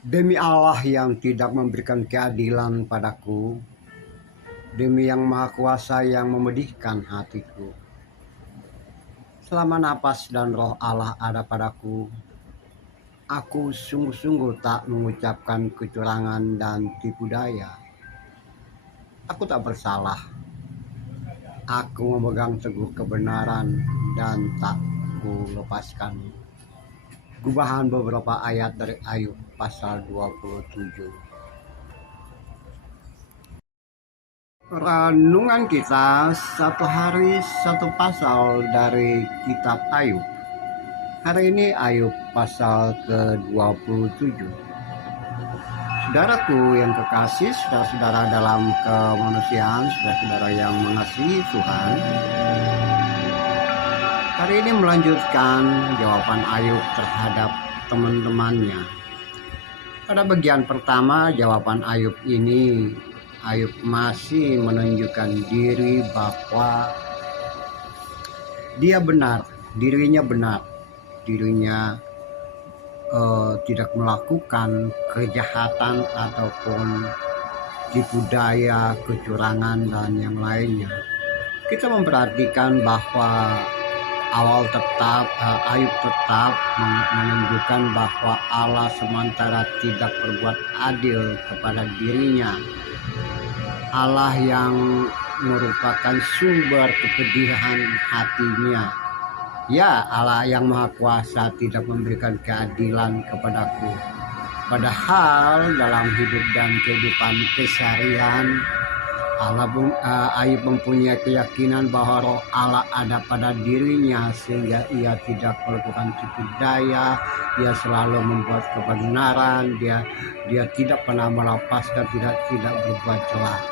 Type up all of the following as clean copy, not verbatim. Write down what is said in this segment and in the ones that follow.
Demi Allah yang tidak memberikan keadilan padaku, demi yang Maha Kuasa yang memedihkan hatiku. Selama napas dan roh Allah ada padaku, aku sungguh-sungguh tak mengucapkan kecurangan dan tipu daya. Aku tak bersalah. Aku memegang teguh kebenaran dan tak ku lepaskan. Gubahan beberapa ayat dari Ayub pasal 27. Renungan kita satu hari satu pasal dari kitab Ayub. Hari ini Ayub pasal ke-27. Saudaraku yang kekasih, saudara-saudara dalam kemanusiaan, saudara-saudara yang mengasihi Tuhan, hari ini melanjutkan jawaban Ayub terhadap teman-temannya. Pada bagian pertama jawaban Ayub ini, Ayub masih menunjukkan diri bahwa dia benar, dirinya tidak melakukan kejahatan ataupun tipu daya, kecurangan dan yang lainnya. Kita memperhatikan bahwa Ayub tetap menunjukkan bahwa Allah sementara tidak berbuat adil kepada dirinya. Allah yang merupakan sumber kepedihan hatinya. Ya, Allah yang Maha Kuasa tidak memberikan keadilan kepadaku. Padahal dalam hidup dan kehidupan keseharian, Ayub mempunyai keyakinan bahwa roh Allah ada pada dirinya, sehingga ia tidak melakukan tipu daya, dia selalu membuat kebenaran, dia tidak pernah melepaskan, tidak berbuat celah.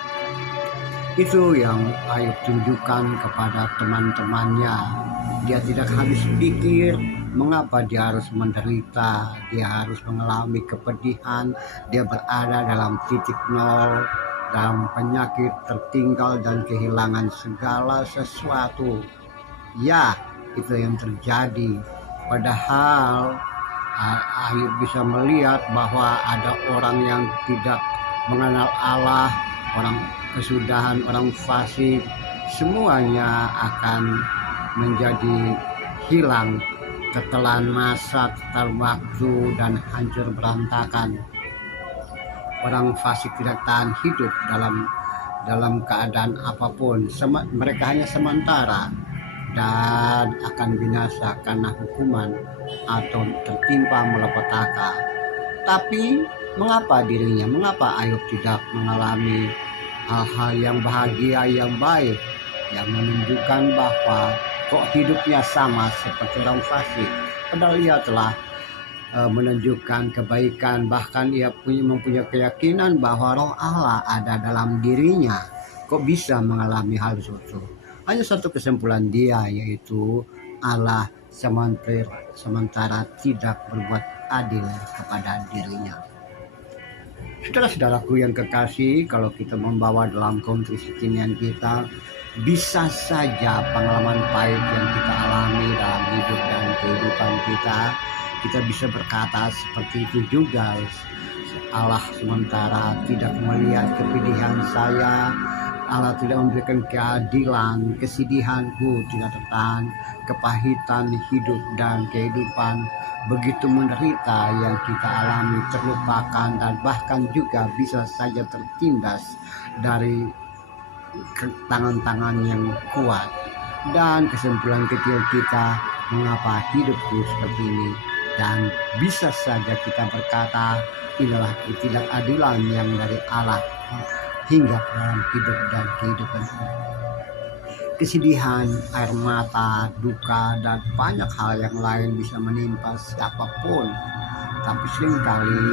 Itu yang Ayub tunjukkan kepada teman-temannya. Dia tidak habis pikir mengapa dia harus menderita, dia harus mengalami kepedihan, dia berada dalam titik nol, dalam penyakit, tertinggal dan kehilangan segala sesuatu. Ya, itu yang terjadi. Padahal Ayub bisa melihat bahwa ada orang yang tidak mengenal Allah, orang kesudahan, orang fasik, semuanya akan menjadi hilang, tetelan masa, tetelan waktu, dan hancur berantakan. Orang fasik tidak tahan hidup dalam keadaan apapun. Mereka hanya sementara dan akan binasa karena hukuman atau tertimpa malapetaka. Tapi mengapa Ayub tidak mengalami hal-hal yang bahagia, yang baik, yang menunjukkan bahwa kok hidupnya sama seperti orang fasik, padahal ia telah menunjukkan kebaikan, bahkan ia mempunyai keyakinan bahwa roh Allah ada dalam dirinya. Kok bisa mengalami hal itu? Hanya satu kesimpulan dia, yaitu Allah sementara tidak berbuat adil kepada dirinya. Saudara-saudaraku yang kekasih, kalau kita membawa dalam konteks kekinian kita, bisa saja pengalaman pahit yang kita alami dalam hidup dan kehidupan kita bisa berkata seperti itu juga. Allah sementara tidak melihat kepedihan saya, Allah tidak memberikan keadilan, kesedihanku tidak tertahan, kepahitan hidup dan kehidupan begitu menderita yang kita alami terlupakan dan bahkan juga bisa saja tertindas dari tangan-tangan yang kuat. Dan kesimpulan kecil kita, mengapa hidupku seperti ini, dan bisa saja kita berkata inilah ketidakadilan yang dari Allah hingga dalam hidup dan kehidupan ini. Kesedihan, air mata, duka, dan banyak hal yang lain bisa menimpa siapapun. Tapi seringkali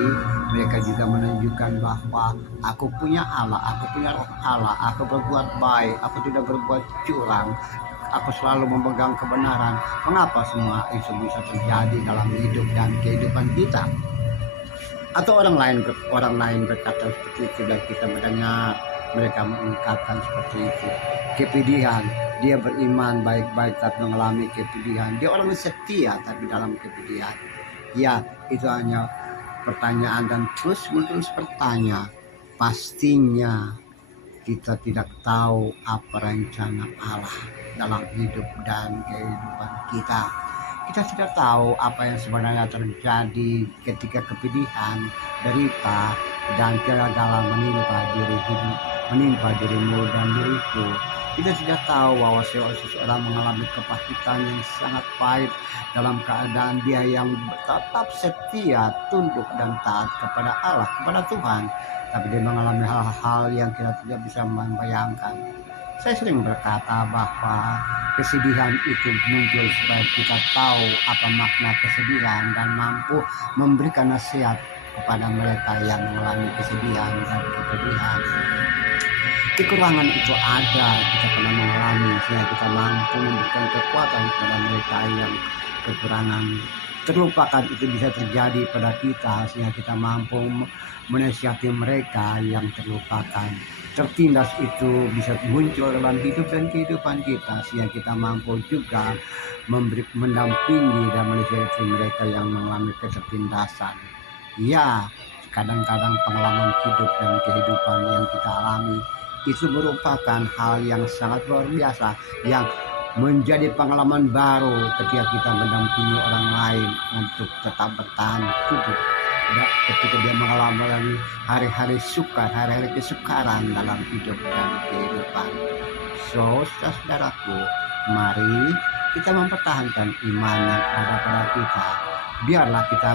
mereka juga menunjukkan bahwa aku punya Allah, aku punya roh Allah, aku berbuat baik, aku tidak berbuat curang, aku selalu memegang kebenaran. Mengapa semua itu bisa terjadi dalam hidup dan kehidupan kita? Atau orang lain berkata seperti itu dan kita mendengar mereka mengungkapkan seperti itu. Kepedihan, dia beriman baik-baik tapi mengalami kepedihan. Dia orang setia tapi dalam kepedihan. Ya, itu hanya pertanyaan dan terus-menerus bertanya, pastinya kita tidak tahu apa rencana Allah dalam hidup dan kehidupan kita. Kita tidak tahu apa yang sebenarnya terjadi ketika kepedihan, derita, dan kegagalan menimpa dirimu dan diriku. Kita tidak tahu bahwa seseorang mengalami kepahitan yang sangat pahit dalam keadaan dia yang tetap setia, tunduk dan taat kepada Allah, kepada Tuhan. Tapi dia mengalami hal-hal yang kita tidak bisa membayangkan. Saya sering berkata bahwa kesedihan itu muncul supaya kita tahu apa makna kesedihan dan mampu memberikan nasihat kepada mereka yang mengalami kesedihan dan kepedihan. Kekurangan itu ada, kita pernah mengalami, sehingga kita mampu memberikan kekuatan kepada mereka yang kekurangan. Terlupakan itu bisa terjadi pada kita, sehingga kita mampu menasihati mereka yang terlupakan. Tertindas itu bisa muncul dalam hidup dan kehidupan kita, sehingga kita mampu juga mendampingi dan menasihati mereka yang mengalami ketertindasan. Ya, kadang-kadang pengalaman hidup dan kehidupan yang kita alami itu merupakan hal yang sangat luar biasa, yang menjadi pengalaman baru ketika kita mendampingi orang lain untuk tetap bertahan hidup ketika dia mengalami hari-hari sukar, hari-hari kesukaran dalam hidup dan kehidupan. So, saudaraku, mari kita mempertahankan iman yang ada pada kita. Biarlah kita,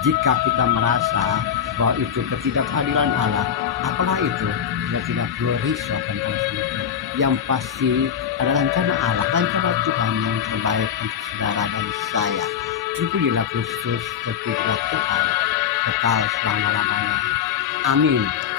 jika kita merasa bahwa itu ketidakadilan Allah, apalah itu, kita tidak perlu risau tentang itu. Yang pasti adalah rencana Allah, rencana Tuhan yang terbaik untuk saudara dan saya. Terpujilah Kristus, terpujilah Tuhan, kekal selama-lamanya. Amin.